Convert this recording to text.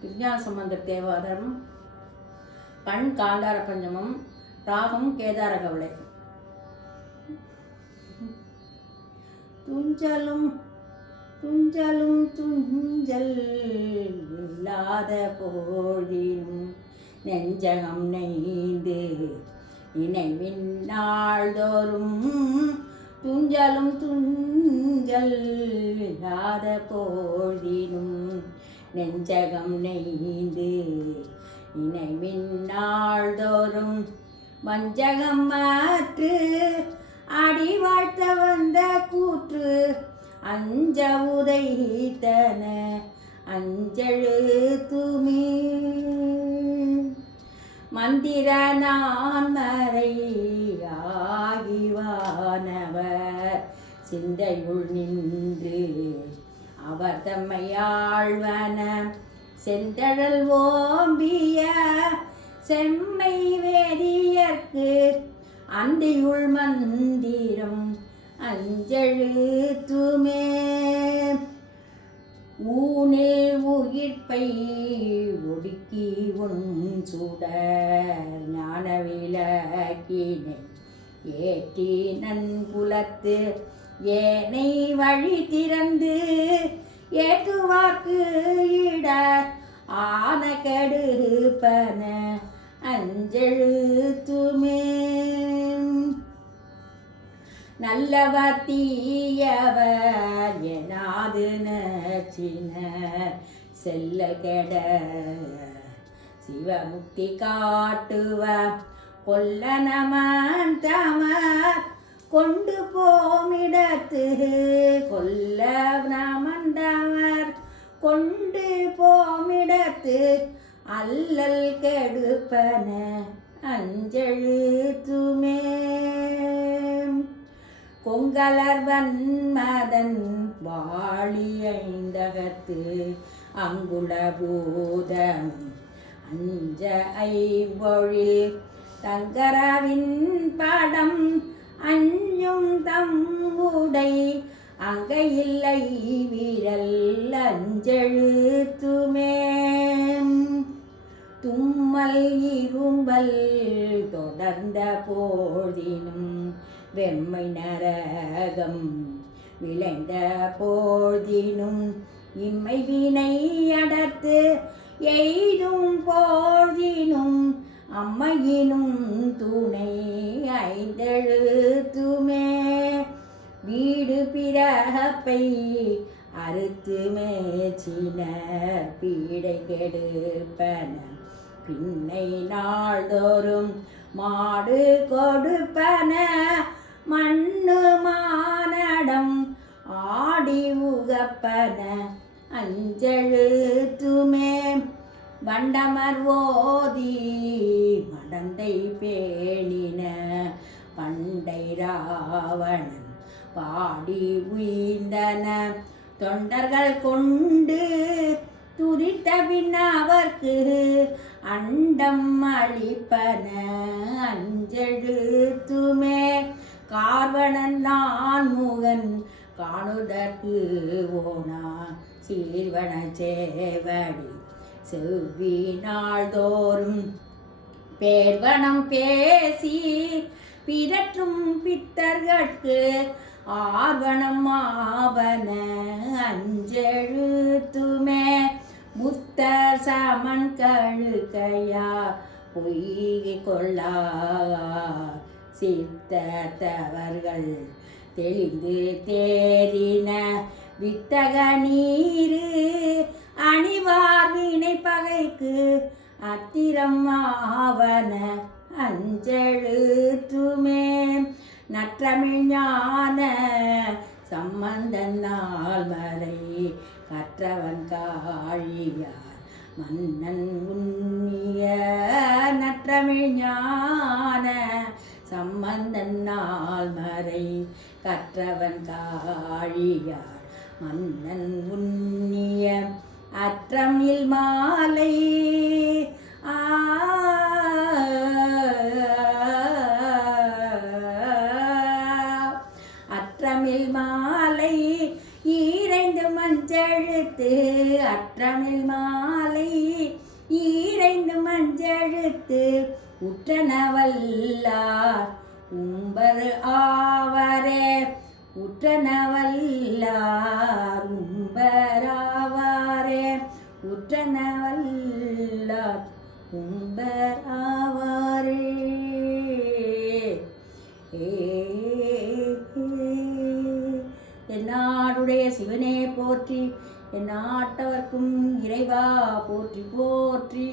விஞ்ஞான சம்பந்த தேவாரம். பண் காண்டார பஞ்சமம். ராகம் கேதார கவலை. துஞ்சலும் துஞ்சலும் துஞ்சல் இல்லாத போதினும் நெஞ்சகம் நெய்ந்து நினைவின் நாள்தோறும் துஞ்சலும் துஞ்சல் இல்லாத போதினும் நெஞ்சகம் நெய்ந்து நினைவின் நாள்தோறும் வஞ்சகம் மாற்று அடி வாழ்த்த வந்த கூற்று அஞ்ச உதைத்தன அஞ்செழுத்துமே மந்திர நான் மறையாகிவானவர் சிந்தையுள் நின்று அவர் தம்மையாழ்வன செந்தழல் ஓம்பிய செம்மை வேதியர்க்கு அந்தியுள் மந்திரம் அஞ்செழுத்துமே ஊனில் உயிர்ப்பை ஒடுக்கி உன் சுடர் ஞான விளக்கினை ஏற்றி நன்புலத்து ஏனை வழி திறந்து ஏற்றுவார்க்கு இட ஆன கெடுப்பன அஞ்செழுத்துமே நல்லவர் தீயவர் எனாது நச்சினர் செல்ல கெட சிவமுக்தி காட்டுவர் கொல்ல நமன் தமர் கொண்டு போமிடத்து கொல்ல நமன் தமர் கொண்டு போமிடத்து அல்லல் கெடுப்பன அஞ்செழுத்துமே கொங்கலர் வன்மதன் வாழி ஐந்தகத்து அங்குள பூதம் அஞ்ச ஐம்பொழில் தங்கரவின் படம் அஞ்சும் தம்முடை அங்கையில்லை வீரல் அஞ்செழுத்துமே தும்மல் இரும்பல் தொடர்ந்த போதினும் வெம்மை நரகம் விளைந்த போதினும் இம்மை வினை அடர்த்து எய்தும் போதினும் அம்மையினும் துணை ஐந்தெழுத்துமே வீடு பிறப்பை அறுத்து மேச்சினர் பீடை கெடுப்பன பின்னை நாள்தோறும் மாடு கொடுப்பன மண்ணு மானடம் ஆடி உகப்பன அஞ்செழுத்துமே வண்டமர் ஓதி மடந்தை பேணின பண்டை ராவணன் பாடி உய்ந்தன தொண்டர்கள் கொண்டு துரித்த பின் அவர்க்கு அண்டம் அளிப்பன அஞ்செழுத்துமே கார்வணன் நான் முகன் காணுதற்கு ஓனா சீர்வன சேவடி செவ்வி நாள்தோறும் பேர்வனம் பேசி பிறற்றும் பித்தர்கட்கு ஆர்வனம் ஆவன அஞ்செழுத்துமே புத்தர் சமன் கழுக்கையா பொய்கை கொள்ளா சித்தவர்கள் தெளிந்து தேறின வித்தக நீரு அணிவார் வினை பகைக்கு அத்திரம் ஆவன அஞ்செழுத்துமே நற்றமிழ் ஞான சம்பந்தன் நாள் வரை கற்றவன் காழியார் மன்னன் உன்னிய நற்றமிழ் ஞான சம்பந்தன் நாள் வரை கற்றவன் காழியார் மன்னன் உன்னிய அற்றமில் மாலை அற்றமில் மாலை ஈர ஈரைந்து மஞ்செழுத்து அற்றமிழ் மாலை ஈரைந்து மஞ்செழுத்து உற்றனவல்லார் உம்பர் ஆவரே உற்றனவல்லார் உம்பராவாரே உற்றனவல்லார் உம்பராவாரே. என்னாடுடைய சிவனே போற்றி, என் நாட்டவர்க்கும் இறைவா போற்றி போற்றி.